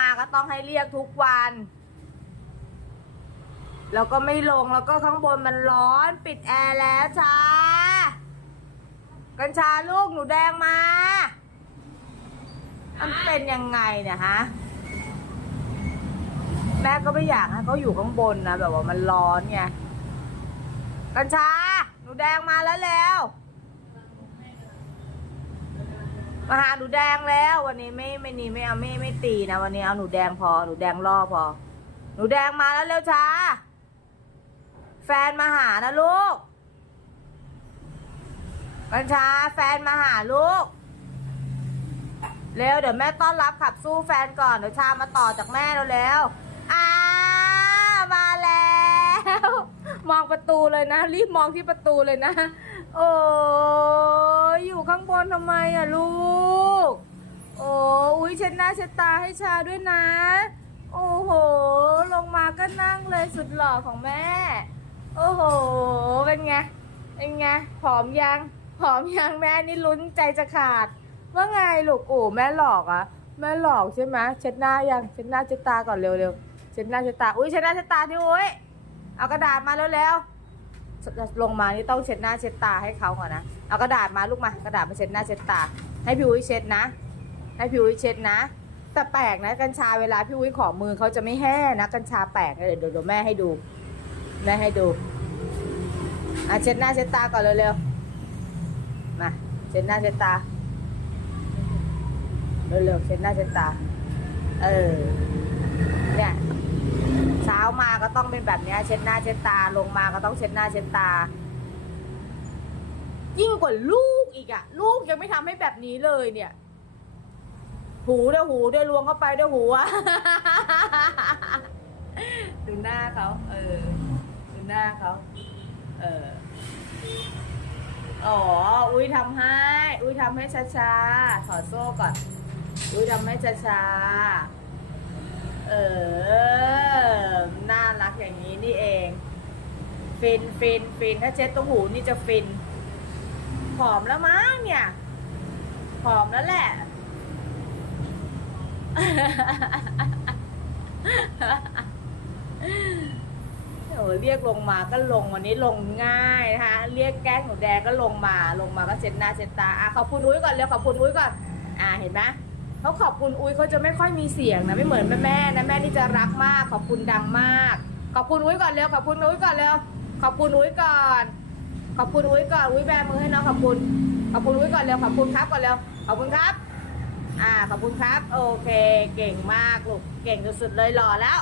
มาก็ต้องให้เรียกทุกวัน แล้วก็ไม่ลงแล้วก็ข้างบนมันร้อนปิดแอร์แล้วจ้ากัญชาลูกหนูแดงมา มันเป็นยังไงเนี่ยฮะ แม่ก็ไม่อยากให้เขาอยู่ข้างบนนะแบบว่ามันร้อนไง กัญชา หนูแดงมาแล้วแล้ว มาหาหนูแดงแล้ว วันนี้ไม่ไม่นี่ไม่เอาไม่ไม่ตีนะวันนี้เอาหนูแดงพอหนูแดงล่อพอ หนูแดงมาแล้วเร็วช้า แฟนมาหานะลูกกัญชาแฟนมาหาลูก เร็วเดี๋ยวแม่ต้อนรับขับสู้แฟนก่อนเดี๋ยวชามาต่อจากแม่เร็วอ่ามาแล้ว มองประตูเลยนะ รีบมองที่ประตูเลยนะ โอ้ยอยู่ข้างบนทำไมอะลูก โอ้อุ้ยเช็ดหน้าเช็ดตาให้ชาด้วยนะ โอ้โห ลงมาก็นั่งเลยสุดหล่อของแม่ โอ้โห เป็นไง เป็นไง ผอมยัง ผอมยังแม่นี่ลุ้นใจจะขาด ว่าไงลูกโอ้แม่หลอกอะแม่หลอกใช่ไหมเช็ดหน้ายัง เช็ดหน้าเช็ดตาก่อนเร็วๆ เช็ดหน้าเช็ดตา อุ้ยเช็ดหน้าเช็ดตาที่อุ้ยเอากระดาษมาเร็วๆลงมานี่ต้องเช็ดหน้าเช็ดตาให้เขาก่อนนะ เอากระดาษมาลูกมา กระดาษมาเช็ดหน้าเช็ดตา ให้พี่อุ้ยเช็ดนะ ให้พี่อุ้ยเช็ดนะ แต่แปลกนะกัญชาเวลาพี่อุ้ยขอมือเขาจะไม่แห้นะกัญชาแปลกเดี๋ยวเดี๋ยวแม่ให้ดูแม่ให้ดูอะเช็ดหน้าเช็ดตาก่อนเร็วๆมาเช็ดหน้าเช็ดตาเร็วๆเช็ดหน้าเช็ดตา เออเนี่ยเช้ามาก็ต้องเป็นแบบนี้เช็ดหน้าเช็ดตาลงมาก็ต้องเช็ดหน้าเช็ดตา ยิ่งกว่าลูกอีกอะลูกยังไม่ทำให้แบบนี้เลยเนี่ย หูเด้อหูเด้อลวงเข้าไปเด้อหูอะดูหน้าเขาเออ ดูหน้าเขาเอออ๋อ อุ้ยทำให้ อุ้ยทำให้ช้าๆถอดโซ่ก่อน อุ้ยทำให้ช้าๆเออ น่ารักอย่างนี้นี่เอง ฟินฟินฟินถ้าเช็ดตรงหูนี่จะฟิน ผอมแล้วมั้งเนี่ย ผอมแล้วแหละ โอ้เรียกลงมาก็ลงวันนี้ลงง่ายนะคะเรียกแก้งหนูแดงก็ลงมาลงมาก็เช็ดหน้าเช็ดตาอะขอบคุณอุ้ยก่อนเร็วขอบคุณอุ้ยก่อนอะเห็นไหมเขาขอบคุณอุ้ยเขาจะไม่ค่อยมีเสียงนะไม่เหมือนแม่แม่นะแม่นี่จะรักมาก ขอบคุณดังมาก ขอบคุณอุ้ยก่อนเร็วขอบคุณอุ้ยก่อนเร็วขอบคุณอุ้ยก่อน ขอบคุณอุ้ยก่อนอุ้ยแบมือให้น้องขอบคุณ ขอบคุณอุ้ยก่อนเร็วขอบคุณครับก่อนเร็วขอบคุณครับ ขอบคุณครับ โอเค เก่งมากลูก เก่งสุดๆเลยหล่อแล้ว